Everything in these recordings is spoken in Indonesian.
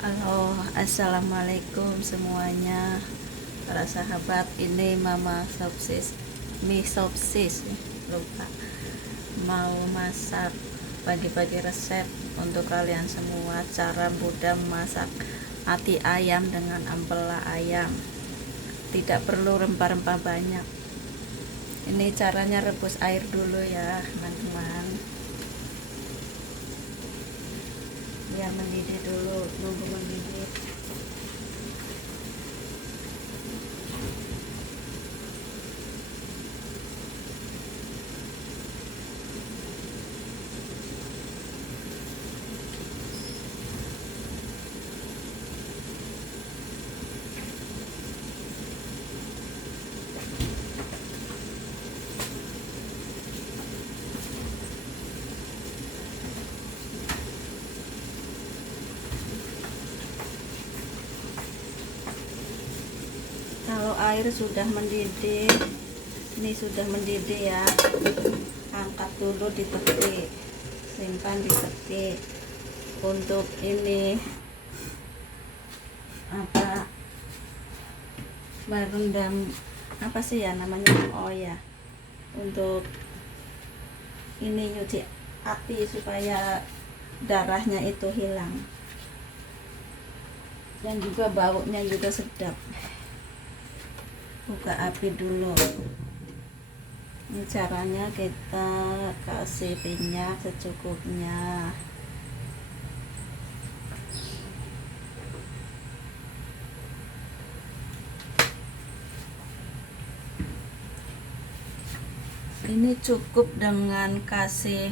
Halo, assalamualaikum semuanya, para sahabat. Ini Mama Sopsis, mie sopsis, lupa. Mau masak, bagi-bagi resep untuk kalian semua. Cara mudah memasak ati ayam dengan ampela ayam. Tidak perlu rempah-rempah banyak. Ini caranya rebus air dulu ya, teman-teman. Biar mendidih dulu, nunggu mendidih. Kalau air sudah mendidih, ini sudah mendidih ya, angkat dulu di tepi, simpan di tepi. Untuk ini apa, merendam apa sih ya namanya, oh ya, untuk ini nyuci api supaya darahnya itu hilang, dan juga baunya juga sedap. Buka api dulu. Ini caranya, kita kasih minyak secukupnya. Ini cukup dengan kasih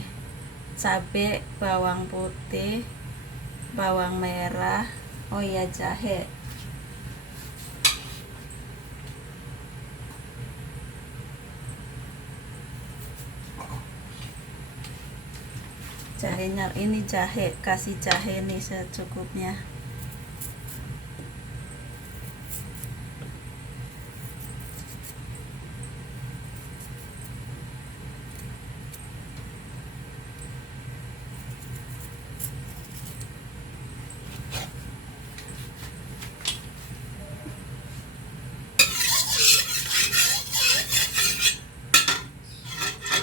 cabai, bawang putih, bawang merah, oh iya, jahe. Jahenya ini jahe, kasih jahe nih secukupnya.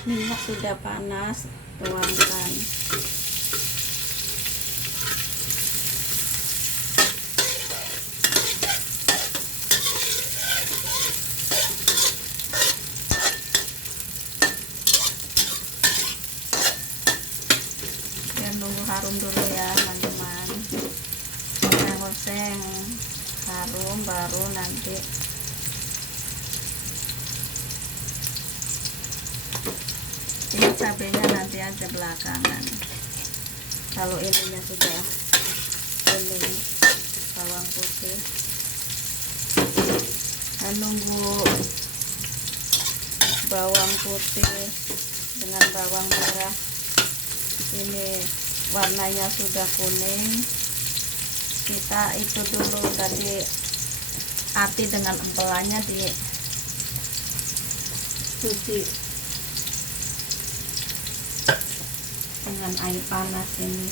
Minyak sudah panas, tuangkan. Dan nunggu harum dulu ya, teman-teman. Oseng harum, baru nanti ini cabenya nanti aja belakangan. Kalau ininya sudah kuning, bawang putih, dan nunggu bawang putih dengan bawang merah ini warnanya sudah kuning, kita itu dulu tadi ati dengan empelanya dicuci dengan air panas ini.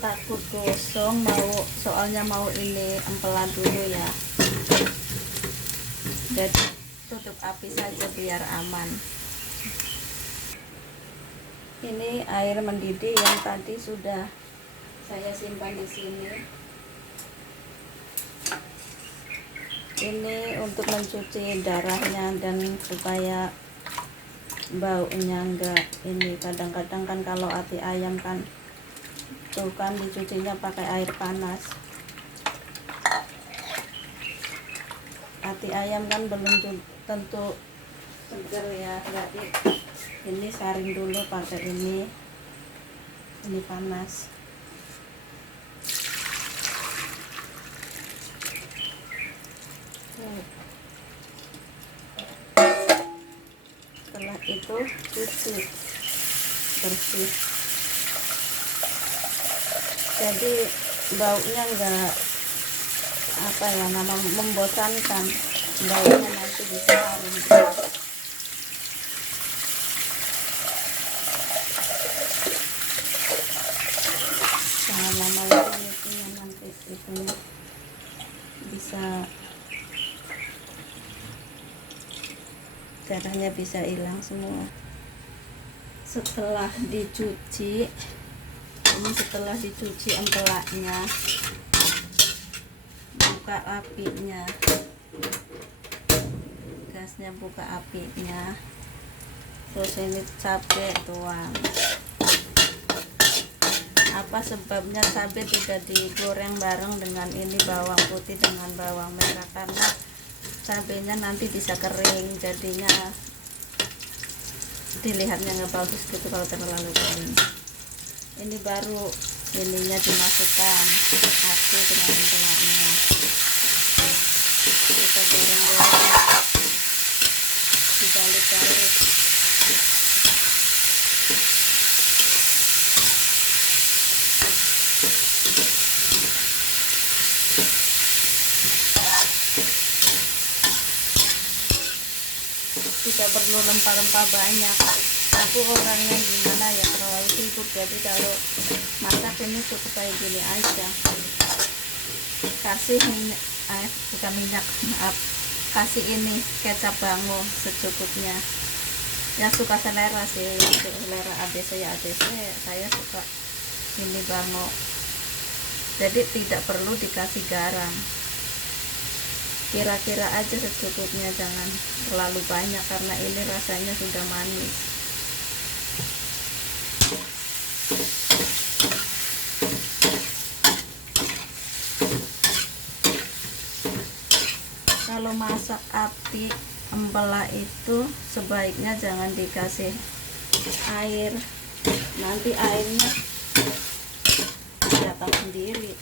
Takut gosong, soalnya mau ini empelan dulu ya, jadi tutup api saja biar aman. Ini air mendidih yang tadi sudah saya simpan di sini. Ini untuk mencuci darahnya dan supaya baunya enggak ini. Kadang-kadang kan kalau hati ayam kan tuh kan dicucinya pakai air panas. Hati ayam kan belum tentu seger ya, jadi ini saring dulu pakai ini panas. Setelah itu cuci bersih, jadi baunya enggak apa ya, nama membosankan, baunya nanti bisa harum. Jangan lama-lama nyucinya, nanti itu bisa darahnya bisa hilang semua. Setelah dicuci, ini setelah dicuci empelaknya, buka apinya, gasnya buka apinya, terus ini cabai tuang. Apa sebabnya cabai tidak digoreng bareng dengan ini bawang putih dengan bawang merah? Karena cabenya nanti bisa kering, jadinya dilihatnya nggak bagus gitu kalau terlalu kering. Ini baru ininya dimasukkan satu dengan empelaknya, kita goreng-goreng, dibalik-balik. Tidak perlu rempah-rempah banyak. Aku orangnya gimana ya, terlalu sibuk, jadi kalau masak ini cukup kayak gini aja. Kasih minyak, bukan minyak, maaf, kasih ini kecap bango secukupnya. Yang suka selera sih, selera ADC ya ADC, saya suka ini bango. Jadi tidak perlu dikasih garam, kira-kira aja secukupnya, jangan terlalu banyak karena ini rasanya sudah manis. Kalau masak api empelak itu sebaiknya jangan dikasih air, nanti airnya datang sendiri.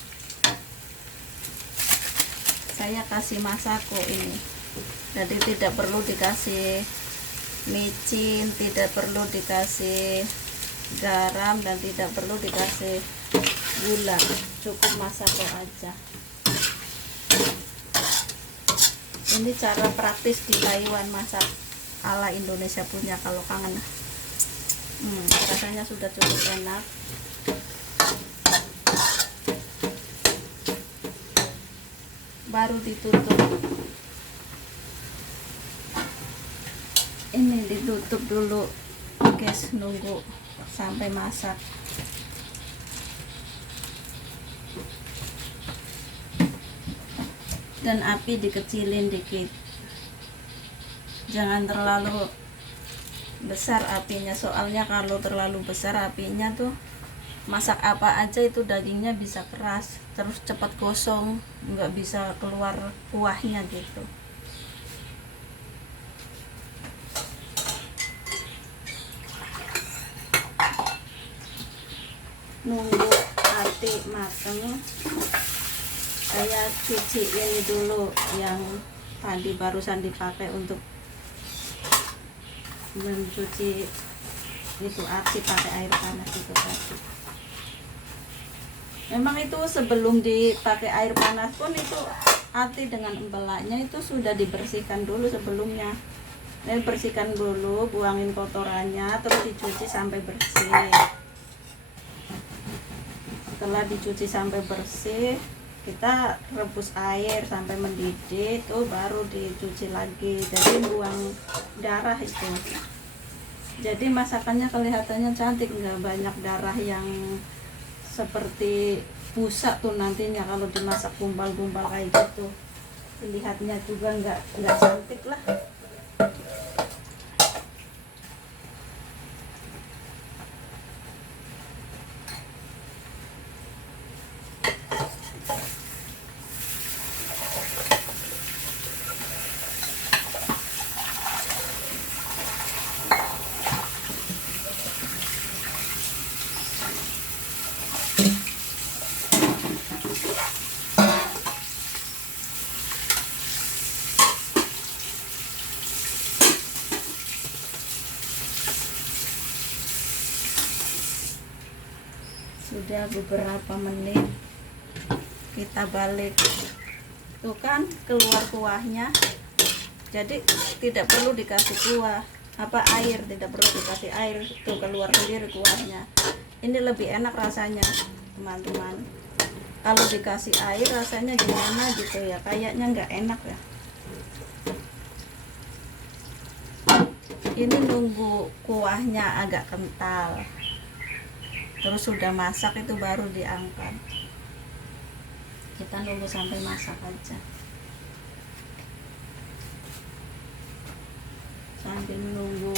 Saya kasih masako ini, jadi tidak perlu dikasih micin, tidak perlu dikasih garam, dan tidak perlu dikasih gula, cukup masako aja. Ini cara praktis di Taiwan, masak ala Indonesia punya. Kalau kangen rasanya sudah cukup enak. Baru ditutup, ini ditutup dulu guys, nunggu sampai masak. Dan api dikecilin dikit, jangan terlalu besar apinya, soalnya kalau terlalu besar apinya tuh masak apa aja itu dagingnya bisa keras, terus cepat gosong, nggak bisa keluar kuahnya gitu. Nunggu ati mateng, saya cuci ini dulu yang tadi barusan dipakai untuk mencuci itu ati pakai air panas itu tadi. Memang itu sebelum dipakai air panas pun itu ati dengan empelaknya itu sudah dibersihkan dulu sebelumnya. Ini bersihkan dulu, buangin kotorannya, terus dicuci sampai bersih. Setelah dicuci sampai bersih, kita rebus air sampai mendidih, tuh baru dicuci lagi. Jadi buang darah itu. Jadi masakannya kelihatannya cantik, nggak banyak darah yang seperti busak tuh nantinya kalau dimasak gumpal-gumpal kayak gitu. Dilihatnya juga nggak cantik lah. Sudah beberapa menit, kita balik. Tuh kan keluar kuahnya. Jadi tidak perlu dikasih air, tidak perlu dikasih air, tuh keluar sendiri kuahnya. Ini lebih enak rasanya, teman-teman. Kalau dikasih air rasanya gimana gitu ya, kayaknya nggak enak ya. Ini nunggu kuahnya agak kental, terus sudah masak itu baru diangkat. Kita nunggu sampai masak aja. Sambil menunggu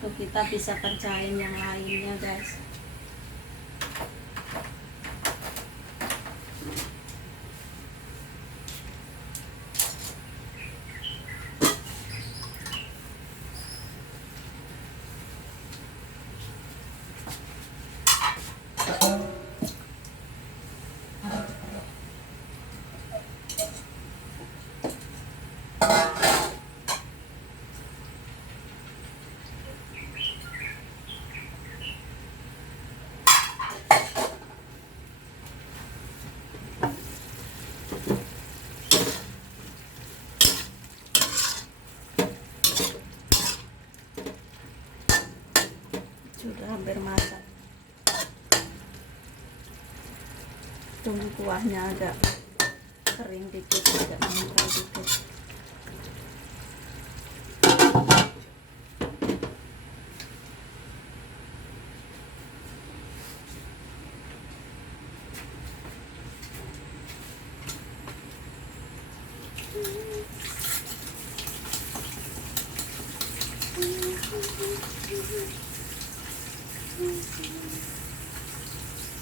tuh kita bisa kerjain yang lainnya, guys. Sudah hampir masak. Tunggu kuahnya agak kering dikit, agak mengental dikit.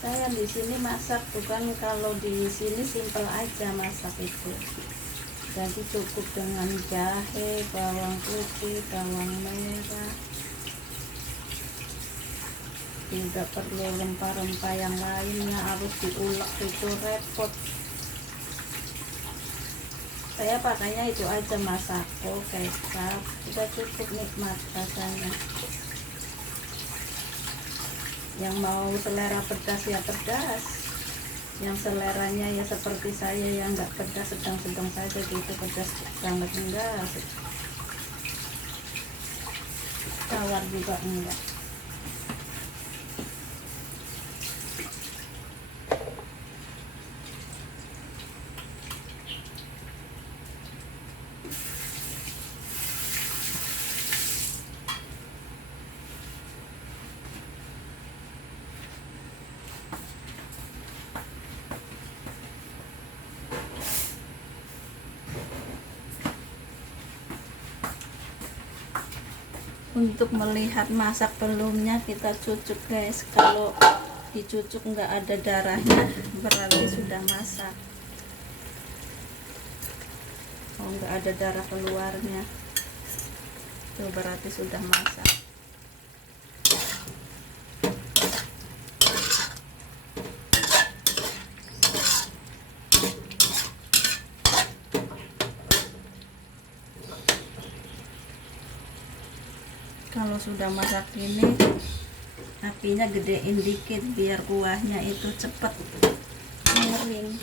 Saya di sini masak bukan, kalau di sini simpel aja masak itu. Jadi cukup dengan jahe, bawang putih, bawang merah. Tidak perlu rempah-rempah yang lainnya, harus diulek, itu repot. Saya pakainya itu aja, masako, kecap, sudah cukup nikmat rasanya. Yang mau selera pedas ya pedas, yang seleranya ya seperti saya yang nggak pedas, sedang-sedang saja gitu, pedas banget enggak, tawar juga enggak. Untuk melihat masak belumnya kita cucuk, guys. Kalau dicucuk nggak ada darahnya berarti sudah masak. Oh, nggak ada darah keluarnya, itu berarti sudah masak. Kalau sudah masak ini, apinya gedein dikit biar kuahnya itu cepet mengering.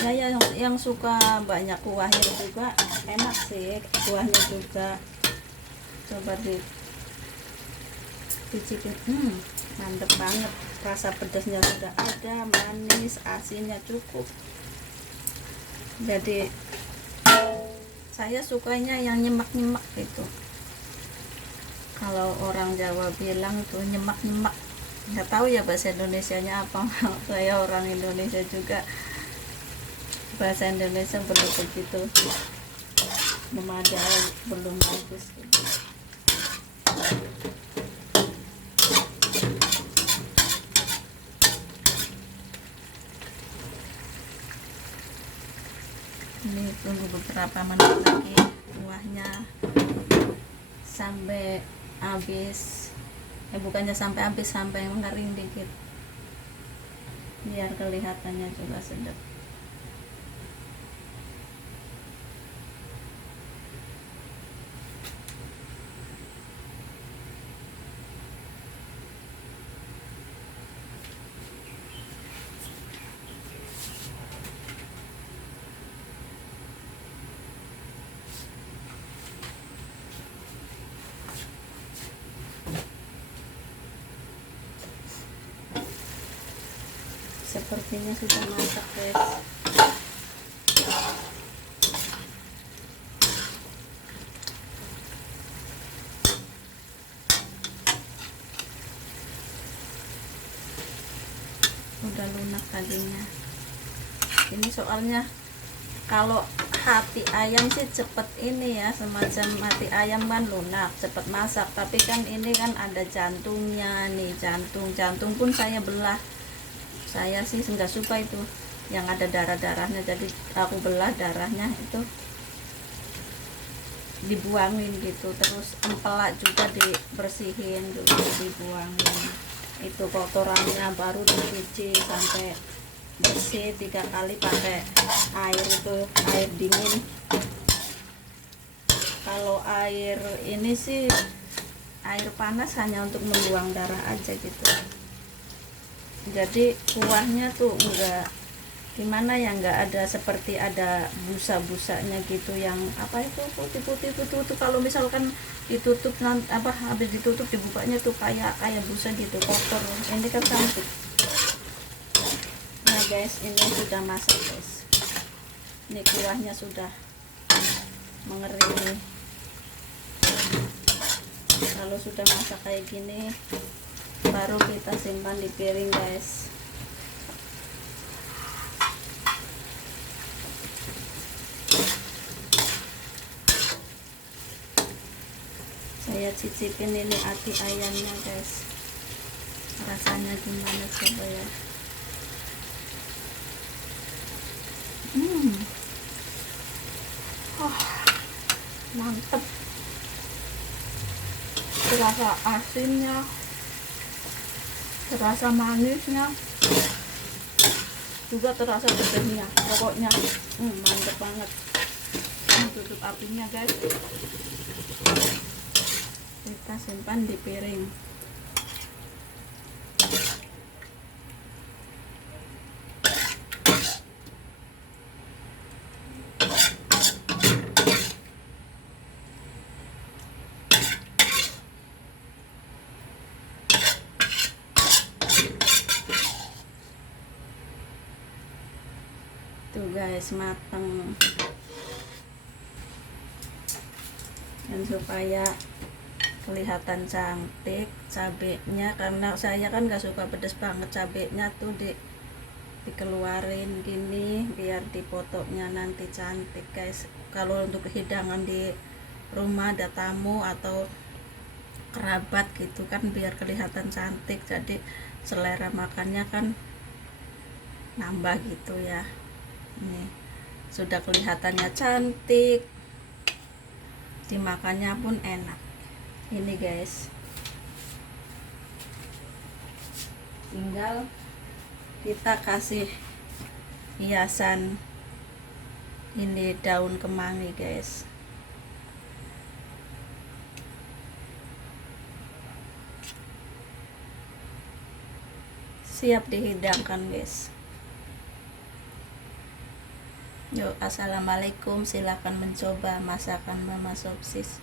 Ya, yang suka banyak kuahnya juga enak sih, kuahnya juga. Coba dicicipin, mantep banget. Rasa pedasnya sudah ada, manis, asinnya cukup. Jadi saya sukanya yang nyemak-nyemak gitu. Kalau orang Jawa bilang itu nyemak-nyemak. nggak tahu ya bahasa Indonesianya apa. Saya orang Indonesia juga, bahasa Indonesia belum begitu memadai, belum bagus gitu. Ini tunggu beberapa menit lagi kuahnya sampai habis, bukannya sampai habis, sampai mengering dikit biar kelihatannya juga sedap. Sepertinya sudah masak guys. Udah lunak dagingnya. Ini soalnya kalau hati ayam sih cepet ini ya, semacam hati ayam kan lunak, cepet masak. Tapi kan ini kan ada jantungnya nih, jantung pun saya belah. Saya sih nggak suka itu yang ada darahnya, jadi aku belah darahnya itu, dibuangin gitu. Terus empelak juga dibersihin juga, dibuangin itu kotorannya, baru dicuci sampai bersih 3 kali pakai air, itu air dingin. Kalau air ini sih air panas hanya untuk membuang darah aja gitu. Jadi kuahnya tuh enggak gimana ya, enggak ada seperti ada busa-busanya gitu, yang apa itu putih-putih itu kalau misalkan ditutup habis ditutup dibukanya tuh kayak busa gitu, kotor. Ini kan cantik. Nah guys, ini sudah masak guys. Ini kuahnya sudah mengering nih. Kalau sudah masak kayak gini, baru kita simpan di piring guys. Saya cicipin ini hati ayamnya guys, rasanya gimana coba ya. Mantep, terasa asinnya, terasa manisnya, juga terasa pedasnya. Pokoknya mantep banget. Tutup apinya guys, kita simpan di piring. Tuh guys, mateng. Dan supaya kelihatan cantik cabenya, karena saya kan gak suka pedes banget, cabenya tuh dikeluarin gini biar dipotoknya nanti cantik guys. Kalau untuk hidangan di rumah ada tamu atau kerabat gitu kan, biar kelihatan cantik, jadi selera makannya kan nambah gitu ya. Ini sudah kelihatannya cantik, dimakannya pun enak. Ini guys, tinggal kita kasih hiasan ini daun kemangi guys. Siap dihidangkan guys. Yuk, assalamualaikum, silahkan mencoba masakan Mama Sopsis.